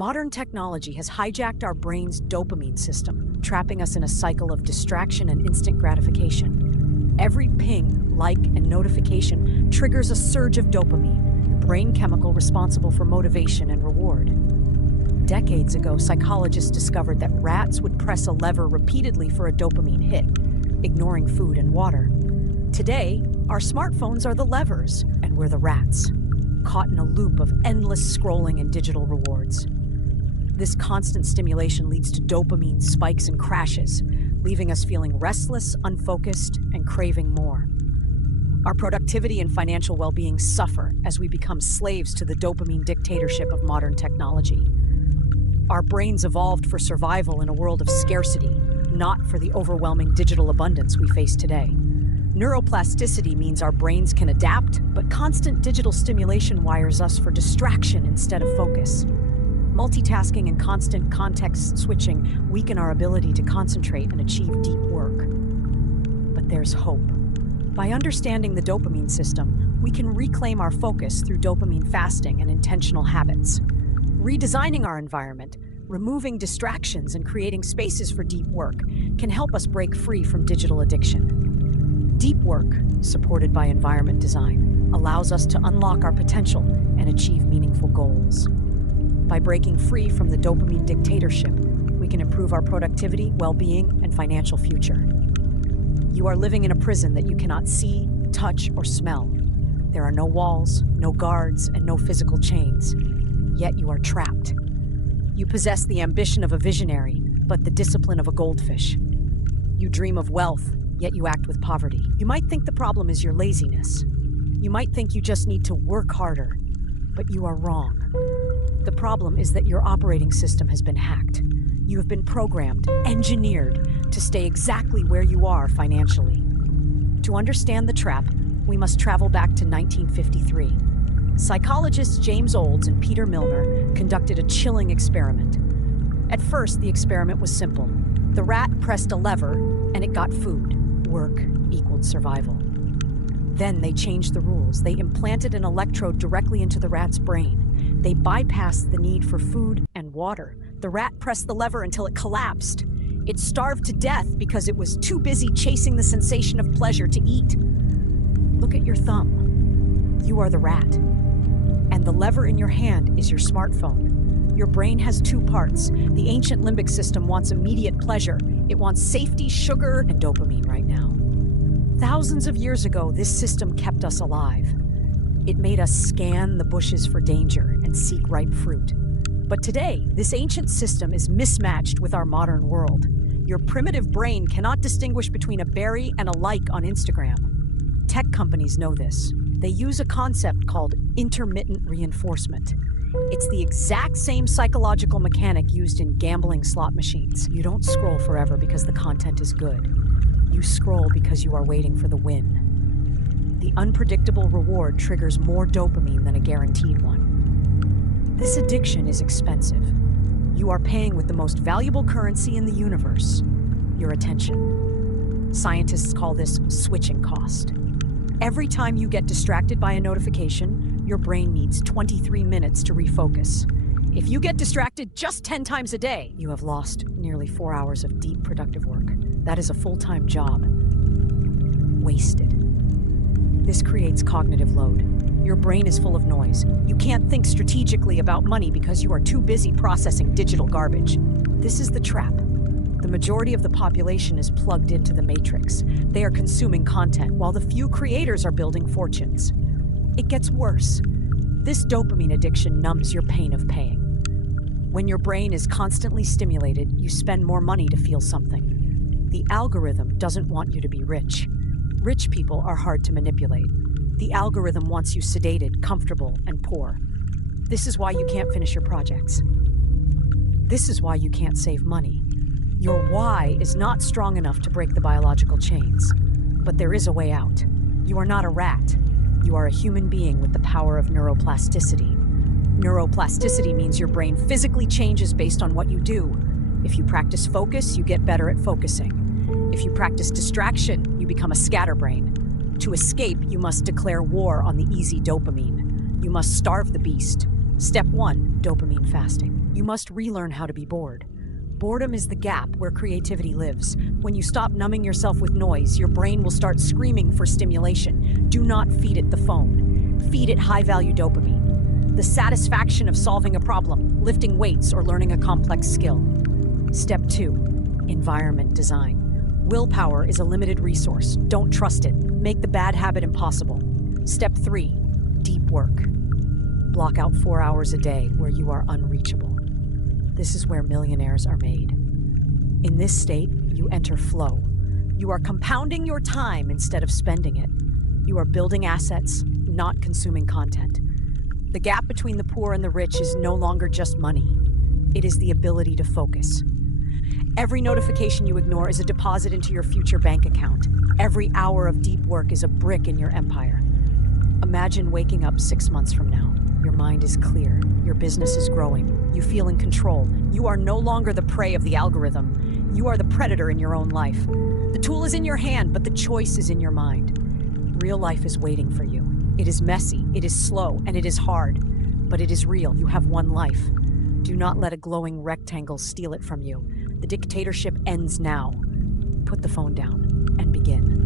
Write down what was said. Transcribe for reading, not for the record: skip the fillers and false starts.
Modern technology has hijacked our brain's dopamine system, trapping us in a cycle of distraction and instant gratification. Every ping, like, and notification triggers a surge of dopamine, the brain chemical responsible for motivation and reward. Decades ago, psychologists discovered that rats would press a lever repeatedly for a dopamine hit, ignoring food and water. Today, our smartphones are the levers, and we're the rats, caught in a loop of endless scrolling and digital rewards. This constant stimulation leads to dopamine spikes and crashes, leaving us feeling restless, unfocused, and craving more. Our productivity and financial well-being suffer as we become slaves to the dopamine dictatorship of modern technology. Our brains evolved for survival in a world of scarcity, not for the overwhelming digital abundance we face today. Neuroplasticity means our brains can adapt, but constant digital stimulation wires us for distraction instead of focus. Multitasking and constant context switching weaken our ability to concentrate and achieve deep work. But there's hope. By understanding the dopamine system, we can reclaim our focus through dopamine fasting and intentional habits. Redesigning our environment, removing distractions, and creating spaces for deep work can help us break free from digital addiction. Deep work, supported by environment design, allows us to unlock our potential and achieve meaningful goals. By breaking free from the dopamine dictatorship, we can improve our productivity, well-being, and financial future. You are living in a prison that you cannot see, touch, or smell. There are no walls, no guards, and no physical chains. Yet you are trapped. You possess the ambition of a visionary, but the discipline of a goldfish. You dream of wealth, yet you act with poverty. You might think the problem is your laziness. You might think you just need to work harder, but you are wrong. The problem is that your operating system has been hacked. You have been programmed, engineered, to stay exactly where you are financially. To understand the trap, we must travel back to 1953. Psychologists James Olds and Peter Milner conducted a chilling experiment. At first, the experiment was simple. The rat pressed a lever, and it got food. Work equaled survival. Then they changed the rules. They implanted an electrode directly into the rat's brain. They bypassed the need for food and water. The rat pressed the lever until it collapsed. It starved to death because it was too busy chasing the sensation of pleasure to eat. Look at your thumb. You are the rat. And the lever in your hand is your smartphone. Your brain has two parts. The ancient limbic system wants immediate pleasure. It wants safety, sugar, and dopamine right now. Thousands of years ago, this system kept us alive. It made us scan the bushes for danger and seek ripe fruit. But today, this ancient system is mismatched with our modern world. Your primitive brain cannot distinguish between a berry and a like on Instagram. Tech companies know this. They use a concept called intermittent reinforcement. It's the exact same psychological mechanic used in gambling slot machines. You don't scroll forever because the content is good. You scroll because you are waiting for the win. The unpredictable reward triggers more dopamine than a guaranteed one. This addiction is expensive. You are paying with the most valuable currency in the universe, your attention. Scientists call this switching cost. Every time you get distracted by a notification, your brain needs 23 minutes to refocus. If you get distracted just 10 times a day, you have lost nearly 4 hours of deep, productive work. That is a full-time job. Wasted. This creates cognitive load. Your brain is full of noise. You can't think strategically about money because you are too busy processing digital garbage. This is the trap. The majority of the population is plugged into the matrix. They are consuming content while the few creators are building fortunes. It gets worse. This dopamine addiction numbs your pain of paying. When your brain is constantly stimulated, you spend more money to feel something. The algorithm doesn't want you to be rich. Rich people are hard to manipulate. The algorithm wants you sedated, comfortable, and poor. This is why you can't finish your projects. This is why you can't save money. Your why is not strong enough to break the biological chains. But there is a way out. You are not a rat. You are a human being with the power of neuroplasticity. Neuroplasticity means your brain physically changes based on what you do. If you practice focus, you get better at focusing. If you practice distraction, you become a scatterbrain. To escape, you must declare war on the easy dopamine. You must starve the beast. Step 1, dopamine fasting. You must relearn how to be bored. Boredom is the gap where creativity lives. When you stop numbing yourself with noise, your brain will start screaming for stimulation. Do not feed it the phone. Feed it high-value dopamine. The satisfaction of solving a problem, lifting weights, or learning a complex skill. Step 2, environment design. Willpower is a limited resource. Don't trust it. Make the bad habit impossible. Step 3, deep work. Block out 4 hours a day where you are unreachable. This is where millionaires are made. In this state, you enter flow. You are compounding your time instead of spending it. You are building assets, not consuming content. The gap between the poor and the rich is no longer just money. It is the ability to focus. Every notification you ignore is a deposit into your future bank account. Every hour of deep work is a brick in your empire. Imagine waking up 6 months from now. Your mind is clear. Your business is growing. You feel in control. You are no longer the prey of the algorithm. You are the predator in your own life. The tool is in your hand, but the choice is in your mind. Real life is waiting for you. It is messy, it is slow, and it is hard. But it is real. You have one life. Do not let a glowing rectangle steal it from you. The dictatorship ends now. Put the phone down and begin.